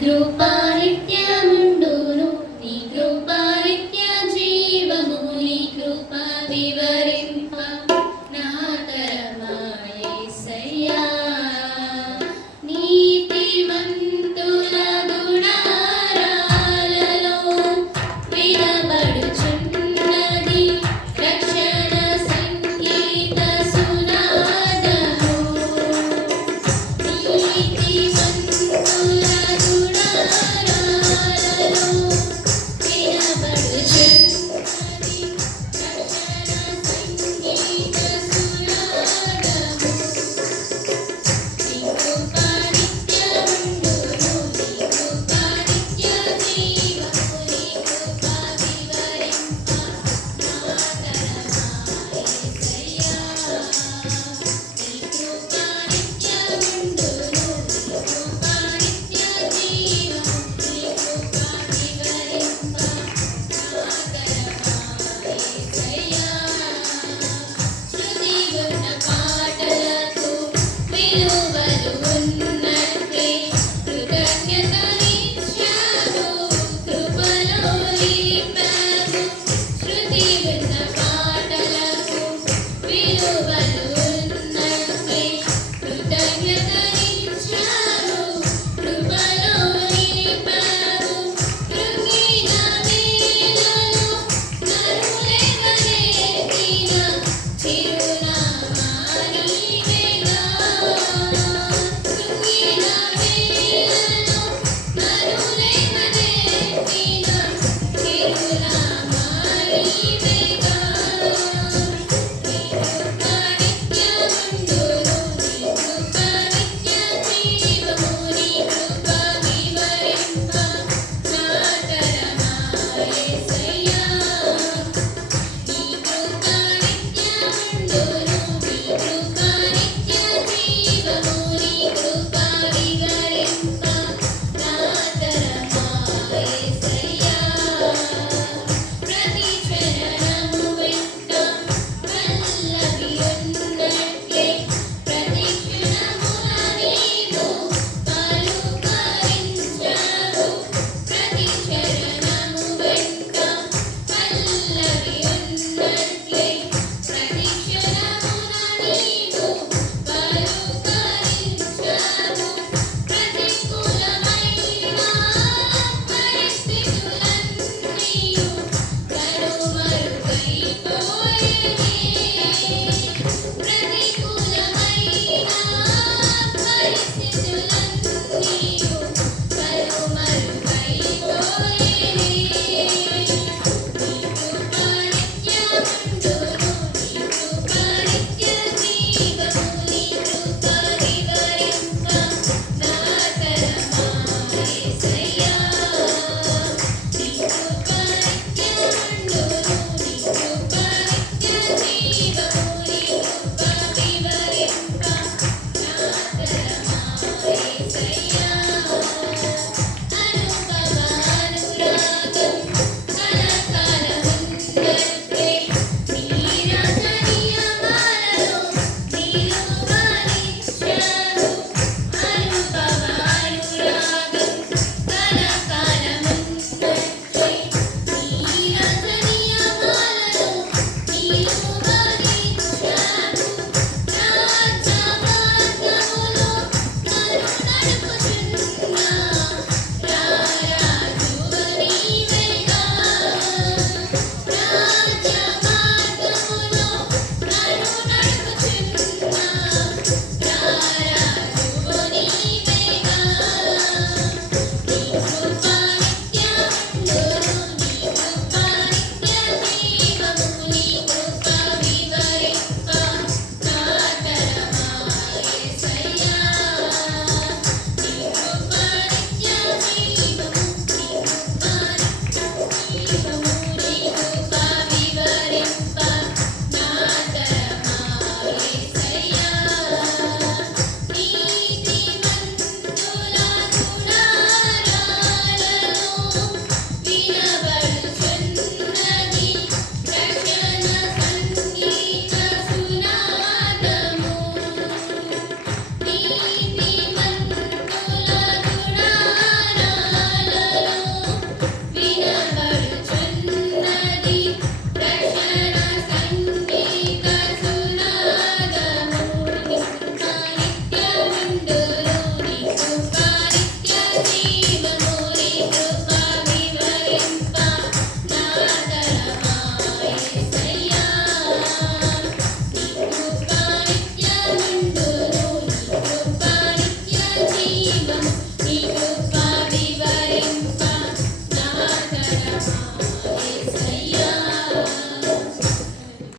కృపానిత్యముండు Yes, you.